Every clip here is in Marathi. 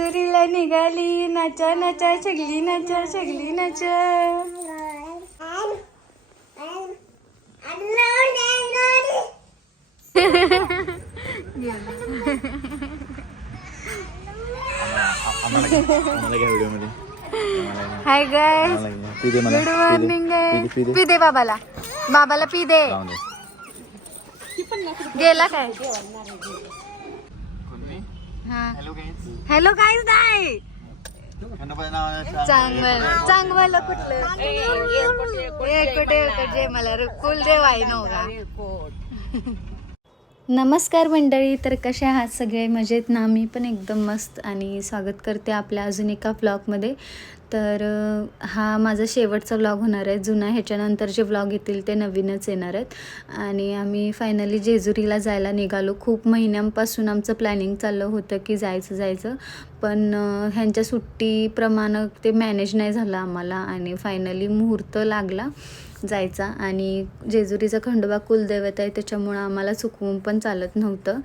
जेजुरीला निघाली नाचा नाचा शगली नाचा शगली नाचा. Hi guy good. मॉर्निंग पी दे, बाबाला बाबाला पी दे. गेला काय हॅलो. हॅलो काय नाही. चांगलं चांगलं कुठलं? एकटे एकटे मला? कुलदेव आहे नव्हता नमस्कार मंडळी तर कसे आहात? सगळे मजेत ना? मी पण एकदम मस्त आणि स्वागत करते आपल्या अजून एका ब्लॉगमध्ये तर हा माझा शेवटचा व्लॉग होणार आहे. जुना ह्याच्यानंतर जे व्लॉग येतील ते नवीनच येणार आहेत. आणि आम्ही फायनली जेजुरीला जायला निघालो. खूप महिन्यांपासून आमचं प्लॅनिंग चाललं होतं की जायचं जायचं. पण ह्यांच्या सुट्टीप्रमाणे ते मॅनेज नाही झालं आम्हाला. आणि फायनली मुहूर्त लागला. जायचा. आणि जेजुरीचा खंडोबा कुलदैवत आहे त्याच्यामुळं आम्हाला चुकवून पण चालत नव्हतं.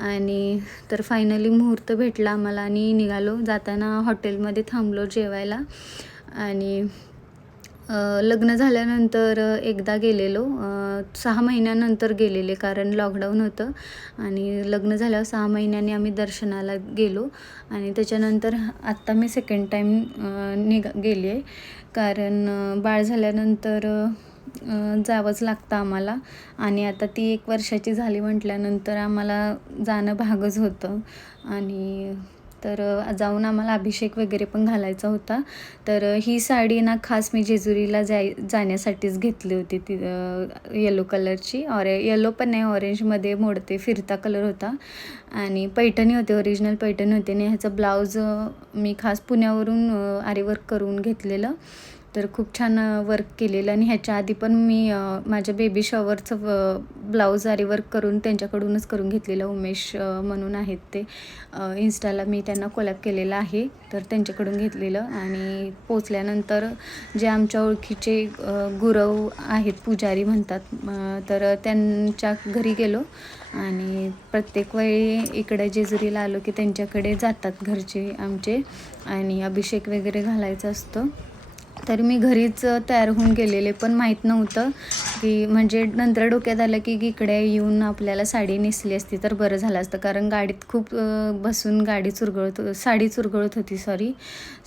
आणि तर फायनली मुहूर्त भेटला आम्हाला आणि निघालो. जाताना हॉटेलमध्ये थांबलो जेवायला. आणि लग्न झाल्यानंतर एकदा गेलेलो. सहा महिन्यानंतर गेलेले कारण लॉकडाऊन होतं. आणि लग्न झाल्यावर सहा महिन्यांनी आम्ही दर्शनाला गेलो. आणि त्याच्यानंतर आत्ता मी सेकंड टाईम निघा गेली आहे कारण बाळ झाल्यानंतर जावंच लागतं आम्हाला. आणि आता ती एक वर्षाची झाली म्हटल्यानंतर आम्हाला जाणं भागच होतं. आणि तर जाऊन आम्हाला अभिषेक वगैरे पण घालायचा होता. तर ही साडी ना खास मी जेजुरीला जाय जाण्यासाठीच घेतली होती ती येलो कलरची ऑरे येलो पण नाही ऑरेंजमध्ये मोडते फिरता कलर होता. आणि पैठणी होते ओरिजिनल पैठणी होते. आणि ह्याचं ब्लाऊज मी खास पुण्यावरून अ, आरीवर्क करून घेतलेलं. तर खूप छान वर्क केलेलं आणि ह्याच्या आधी पण मी माझ्या बेबी शॉवरचं ब्लाऊज आरी वर्क करून त्यांच्याकडूनच करून घेतलेलं उमेश म्हणून आहेत ते. इन्स्टाला मी त्यांना कोलॅब केलेलं आहे तर त्यांच्याकडून घेतलेलं आणि पोचल्यानंतर जे आमच्या ओळखीचे गुरव आहेत पुजारी म्हणतात तर त्यांच्या घरी गेलो आणि प्रत्येक वेळी इकडे जेजुरीला आलो की त्यांच्याकडे जातात घरचे आमचे आणि अभिषेक वगैरे घालायचा असतो. तर मी घरीच तयार होऊन गेलेले पण माहीत नव्हतं की म्हणजे नंतर डोक्यात आलं की इकडे येऊन आपल्याला साडी नेसली असती तर बरं झालं असतं. कारण गाडीत खूप बसून गाडी चुरगळत साडी चुरगळत होती सॉरी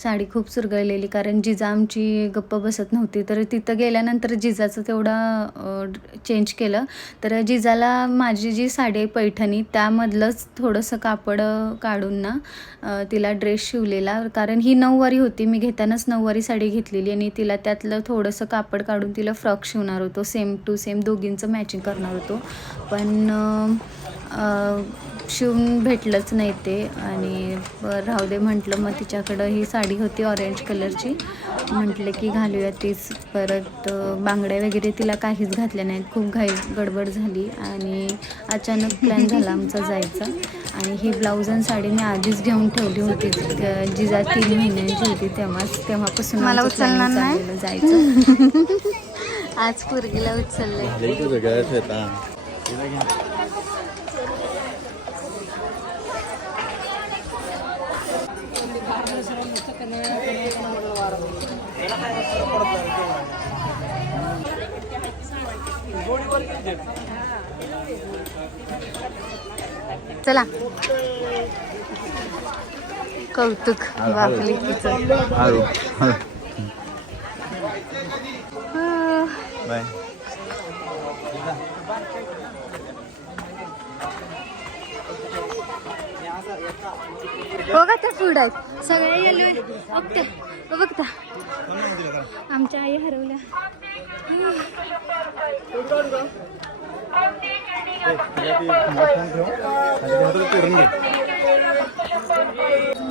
साडी खूप चुरगळलेली. कारण जिजा आमची गप्प बसत नव्हती. तर तिथं गेल्यानंतर जिजाचं तेवढं चेंज केलं. तर जिजाला माझी जी साडी आहे पैठणी त्यामधलंच थोडंसं कापड काढून ना तिला ड्रेस शिवलेला. कारण ही नऊवारी होती. मी घेतानाच नऊवारी साडी घेतली घेतलेली आणि तिला त्यातलं थोडंसं कापड काढून तिला फ्रॉक शिवणार होतो. सेम टू सेम दोघींचं मॅचिंग करणार होतो. पण शिवून भेटलंच नाही ते आणि राहू दे म्हटलं मग तिच्याकडं ही साडी होती ऑरेंज कलरची म्हटलं की घालूया तीच. परत बांगड्या वगैरे तिला काहीच घातल्या नाहीत. खूप घाई गडबड झाली आणि अचानक प्लॅन झाला आमचा जायचा. आणि ही ब्लाऊज आणि साडी मी आधीच घेऊन ठेवली होती. जिजा तीन महिन्यांची होती तेव्हाच तेव्हापासून मला उचलणार नाही? जायचं. आज पोरगीला उचललंय झालं की तुझं गळ्यात येता. तिला घ्या. चला. कौतुक हळू. हा. बाय. बघा त्या फूड आहेत. सगळ्या येलो बघता बघता. आमच्या आई हरवल्या.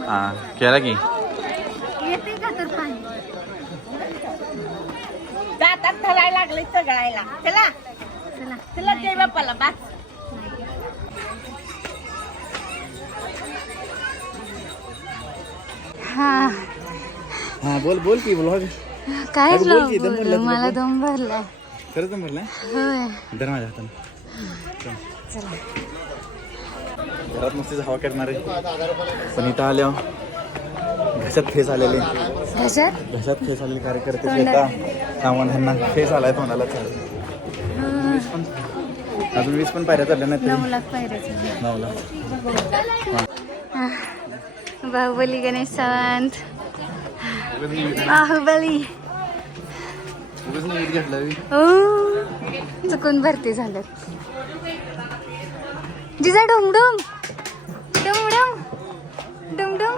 हा केला की? येते का तर पाणी? दातात धरायला लागले सगळायला. चला. चला. चला जय बापाला बस. हा. हा बोल बोल की बोल. काय अगं बोल की, दम भरला तुला, मला बोल. दम भरलाय? खरंच होय. माझ्या हाताने. चला. घरात मस्त हवा करणार. आहे पण इथं आल्यावर घशात फेस आलेले. कशात घशात फेस आलेले कार्यकर्ते येता सामान ह्यांना फेस आलाय तोंडाला. अजून वीस पण पायऱ्या चढल्या नाही नऊ लाख पायऱ्याचं नवला बाहुबली गणेश सावंत. बाहुबली. ओ चुकून भरती झालं जिजा डुमडुम डुमडुम डुमडुम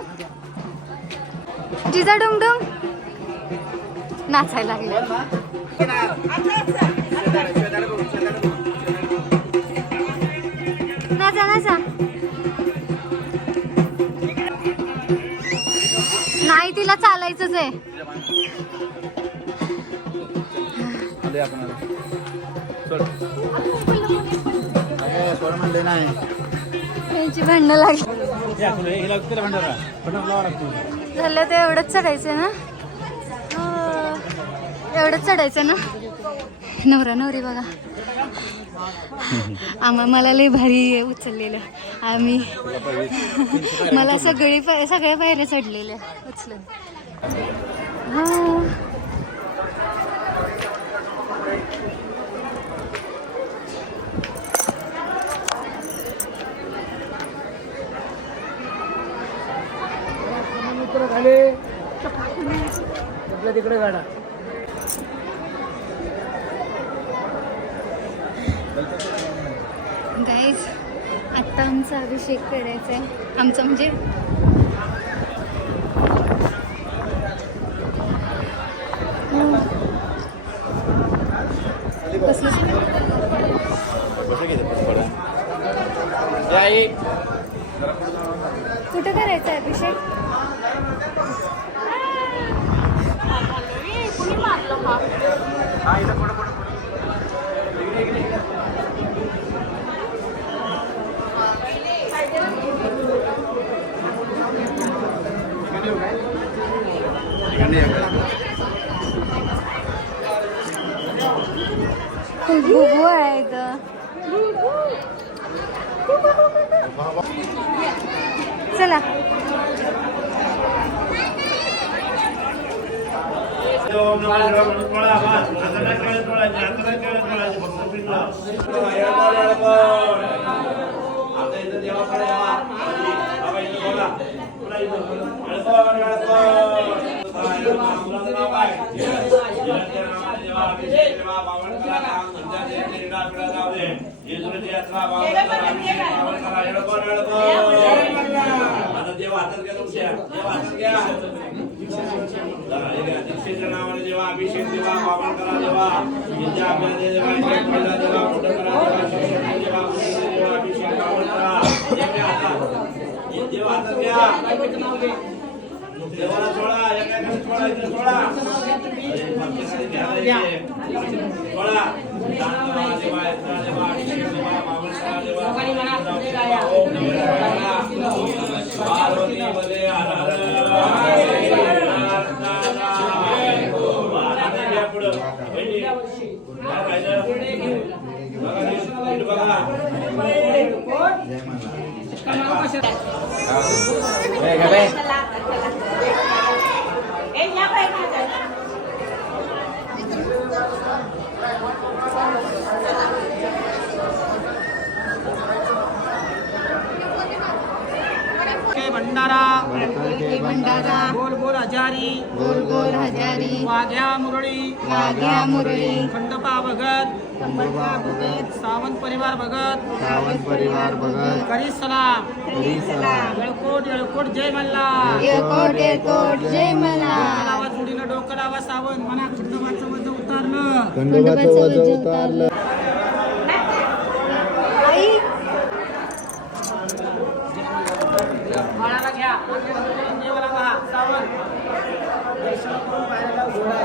जिजा डुमडुम नाचायला लागले. आहे त्यांची भांडणं लागली. झालं ते एवढंच चढायचं ना? हो. एवढंच चढायचं ना? नवरा नवरी बघा. आम्हा मला लय भारी उचललेलं. आम्ही मला सगळी सगळ्या पायऱ्या चढलेल्या. उचलून. हा गाईज आत्ता आमचा अभिषेक करायचा आहे आमचा म्हणजे कसलं कसं घेते थोडं या एक कुठं करायचं आहे अभिषेक हा इथं पुढं पुढं पुढं. इकडनं ये. भुबू आहे ग चला देव हातात घ्या तुमच्या देव हातात घ्या दीक्षेच्या नावाने देवा अभिषेक देवा पावन करा देवा विद्या आपल्या देवा जय देवा मोठं करा देवा शिक्षण देवा देवा अभिषेक पावन करा देवाला सोळा एका सोळा इथे देवा अभिषेक देवा देवा ओम नमः शिवाय. पार्वती हर हर ए, गे बाई. ए, या बाई माझ्या. के भंडारा भंडारा गोल गोल हजारी गोल गोल हजारी वाघ्या मुरळी वाघ्या मुरळी खंडपा भगत सावंत परिवार भगत। सावंत परिवार बघत करी सलाम। हरी सलाम. येळकोट येळकोट जय मल्हार। एकोट एकोट जय मला लावा जोडीनं डोकं लावा सावंत मना खंडोबाचं वज उतारलं. खंडोबाचं वजन उतारलं आई बाळाला घ्या देवाला पहा सावंत दर्शन करून बाहेर घोडा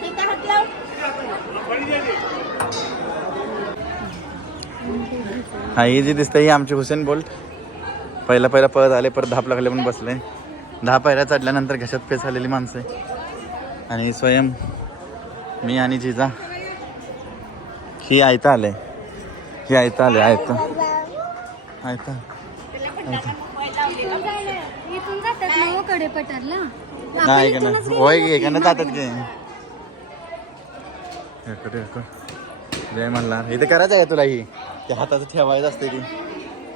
ठीक आहे, हात लाव. हा ही जी दिसते ही आमची हुसेन बोल्ट पहिला पहिला पळत आले परत धाप लागले पण बसले. दहा पायऱ्या चढल्यानंतर घशात पेस आलेली माणसं आणि स्वयं मी आणि जिजा. ही आयता आले. हे आयतं आले आयतं. आयतं. नाही का नाही होय जातात की. जय मल्हार. इथे करायचं आहे तुला ही? ते हाताचं ठेवायचं असते ती.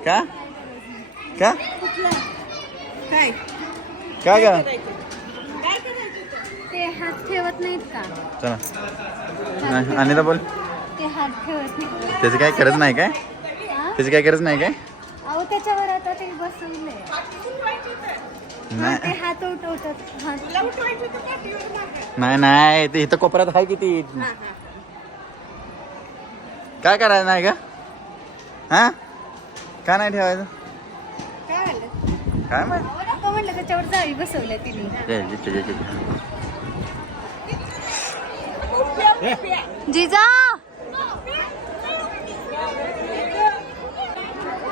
का? का? काय? काय का ते हात ठेवत नाहीत का? चला. नाही, अनिता बोल. ते हात ठेवत नाहीत. त्याची काय गरज नाही काय? हा? त्याची काय गरज नाही काय? अहो त्याच्यावर आता ते बसवले ते नाही. हात उठवतात. हात नाही नाही ते इथं कोपऱ्यात आहे किती काय करायचं नाही का हा? का नाही ठेवायचं? काय झालं काय माहिती? अहो, नको म्हणलं त्याच्यावर जाळी बसवल्या तिने. जिजा!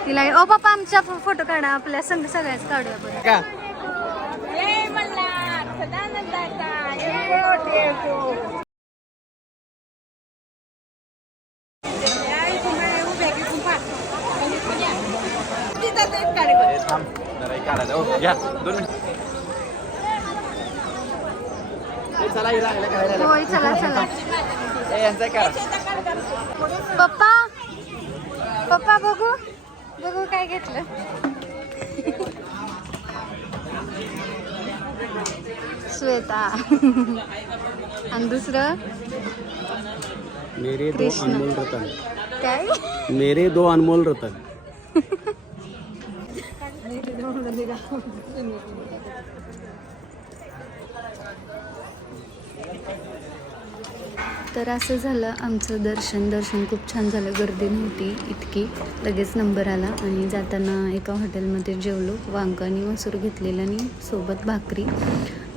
तिला ओ पप्पा आमचा फोटो काढा आपल्या संग सगळ्याच काढूया बरं. का ए मल्हार सदानंदाचा येतो येतो ए, थांब जरा हे काढायचं हो, घ्या दोन मिनिट. ए, चला हिला, हिला काढायला. होय चला चला. ए, यांचं एक काढा. पप्पा पप्पा बघू बघू काय घेतलं. श्वेता. आणि दुसरं? मेरे दो. अनमोल रतन. काय? मेरे दो अनमोल रतन. तर असं झालं आमचं दर्शन दर्शन खूप छान झालं. गर्दी नव्हती इतकी. लगेच नंबर आला आणि जाताना एका हॉटेलमध्ये जेवलो. वांग आणि मसूर घेतलेलं आणि सोबत भाकरी.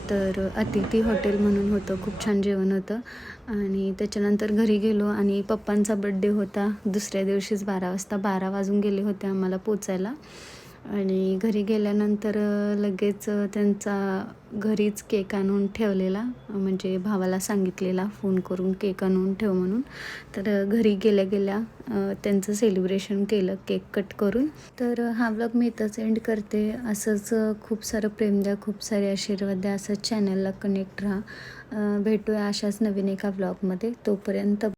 तर अतिथी हॉटेल म्हणून होतं. खूप छान जेवण होतं. आणि त्याच्यानंतर घरी गेलो आणि पप्पांचा बड्डे होता. दुसऱ्या दिवशीच बारा वाजता बारा वाजून गेले होते आम्हाला पोचायला. आणि घरी गेल्यानंतर लगेच त्यांचा घरीच केक आणून ठेवलेला म्हणजे भावाला सांगितलेला फोन करून केक आणून ठेव म्हणून. तर घरी गेल्या गेल्या त्यांचं सेलिब्रेशन केलं केक कट करून. तर हा ब्लॉग मी इथंच एंड करते. असंच खूप सारं प्रेम द्या खूप सारे आशीर्वाद द्या असंच चॅनलला कनेक्ट राहा. भेटूया अशाच नवीन एका ब्लॉगमध्ये तोपर्यंत